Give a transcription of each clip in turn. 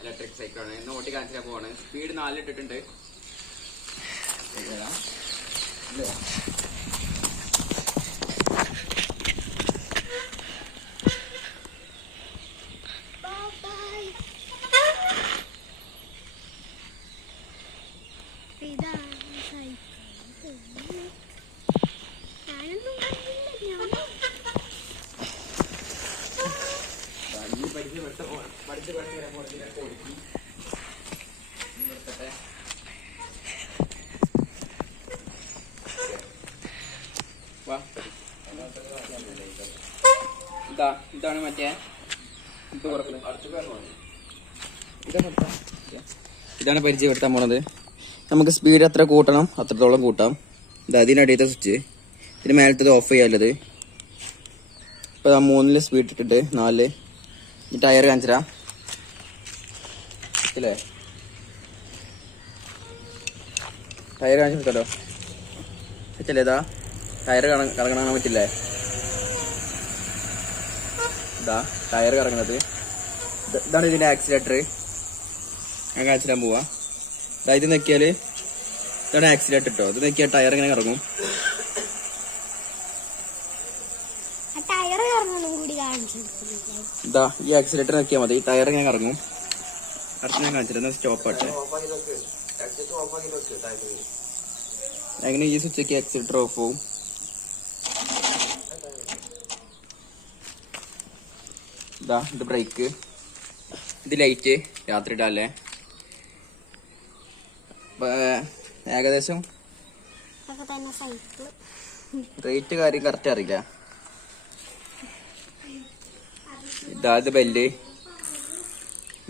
Electric സൈക്കിളാണ് ഇന്ന് ഓട്ടി കാണിച്ചാൽ പോവാണ്. സ്പീഡ് നാലിട്ടിട്ടുണ്ട് ഇതാണ് സൈക്കിൾ ഞാനൊന്നും കണ്ടില്ല ഞാൻ ഈ ഇതാ ഇതാണ് മറ്റേ ഇത് ഇതാണ് പരിചയപ്പെടുത്താൻ പോണത്. നമുക്ക് സ്പീഡ് എത്ര കൂട്ടണം അത്രത്തോളം കൂട്ടാം. ഇതാ അതിനടിയത്തെ സ്വിച്ച് ഇതിന് മേലത്തത് ഓഫ് ചെയ്യാനുള്ളത്. ഇപ്പൊ മൂന്നിൽ സ്പീഡ് ഇട്ടിട്ട് നാല് ഈ ടയർ കാണിച്ചരാ ഇല്ലേ ടയർ കാണിച്ചു കാണിച്ചിട്ടോ വെച്ചല്ലേ ഇതാ? ടയർ കറങ്ങണ പറ്റില്ലേ? ഇതാ ടയർ കറങ്ങണത്. ഇതാണ് ഇതിന്റെ ആക്സിലേറ്റർ ഞാൻ കാണിച്ചിടാൻ പോവാ. ഇതാ ഇത് നെക്കിയാൽ ഇതാണ് ആക്സിലേറ്റർ കേട്ടോ ഇത് നോക്കിയാൽ ടയർ ഇങ്ങനെ കറങ്ങും. കാണിച്ചു ഇതാ ഈ ആക്സിലേറ്റർ നോക്കിയാൽ മതി. ടയർ ഇങ്ങനെ കറങ്ങും. അടുത്ത് ഞാൻ സ്റ്റോപ്പ് ആട്ടെ. അങ്ങനെ ഈ സ്വിച്ചൊക്കെ ആക്സിലേറ്റർ ഓഫ് പോവും ഇതാ ഇത് ബ്രേക്ക് ഇത് ലൈറ്റ് രാത്രി ഇടാല്ലേ ഏകദേശം റേറ്റ് കാര്യം കറക്റ്റ് അറിയില്ല. ഇതാ ഇത് ബെല്ല്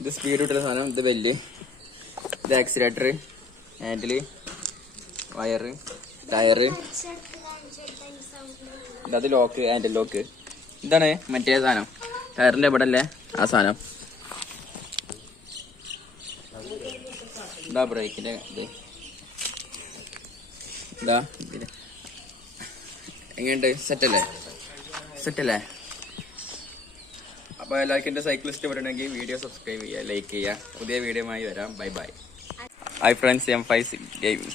ഇത് സ്പീഡ് കിട്ടുന്ന സാധനം ഇത് ബെല്ല് ഇത് ആക്സിലേറ്റർ ഹാൻഡിൽ വയറ് ടയറ് അത് ലോക്ക് ഹാൻഡിൽ ലോക്ക് ഇതാണ് മറ്റേ സാധനം. ടയറിന്റെ ഇവിടെ അല്ലേ ആ സാധനം. ഇതാ ബ്രേക്കിന്റെ ഇത്. ഇതാ എങ്ങനെയുണ്ട്? സെറ്റല്ലേ സെറ്റല്ലേ അപ്പോൾ എല്ലാവർക്കും എന്റെ സൈക്കിൾ ഇഷ്ടപ്പെട്ടുണ്ടെങ്കിൽ വീഡിയോ സബ്സ്ക്രൈബ് ചെയ്യുക ലൈക്ക് ചെയ്യുക. പുതിയ വീഡിയോ ആയി വരാം. Bye bye hi friends M five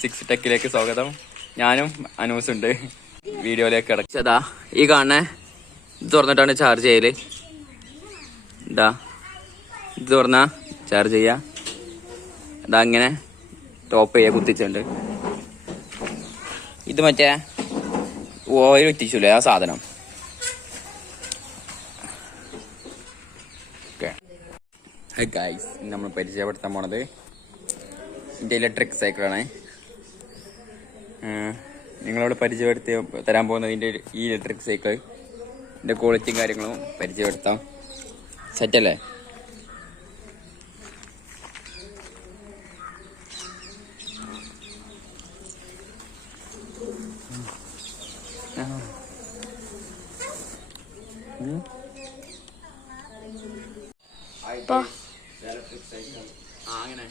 six ടെക്കിലേക്ക് സ്വാഗതം. ഞാനും അനൂസ് ഉണ്ട്. വീഡിയോയിലേക്ക് കിടച്ചതാ ഈ കാണുന്ന ഇത് തുറന്നിട്ടാണ് ചാർജ് ചെയ്യൽ. ഇതാ ഇത് തുറന്നാ ചാർജ് ചെയ്യാ. ഇതാ അങ്ങനെ ടോപ്പ് ചെയ്യാ കുത്തിച്ചുണ്ട്. ഇത് മറ്റേ ഓയിൽ എത്തിച്ചില്ലേ ആ സാധനം. ഹായ് ഗൈസ് നമ്മൾ പരിചയപ്പെടുത്താൻ പോണത് ഇതിന്റെ ഇലക്ട്രിക് സൈക്കിളാണ് നിങ്ങളോട് പരിചയപ്പെടുത്തി തരാൻ പോകുന്നത് ഇതിന്റെ ഈ ഇലക്ട്രിക് സൈക്കിൾ ഇതിന്റെ ക്വാളിറ്റിയും കാര്യങ്ങളും പരിചയപ്പെടുത്താം. സെറ്റല്ലേ ഇപ്പൊ ആ അങ്ങനെ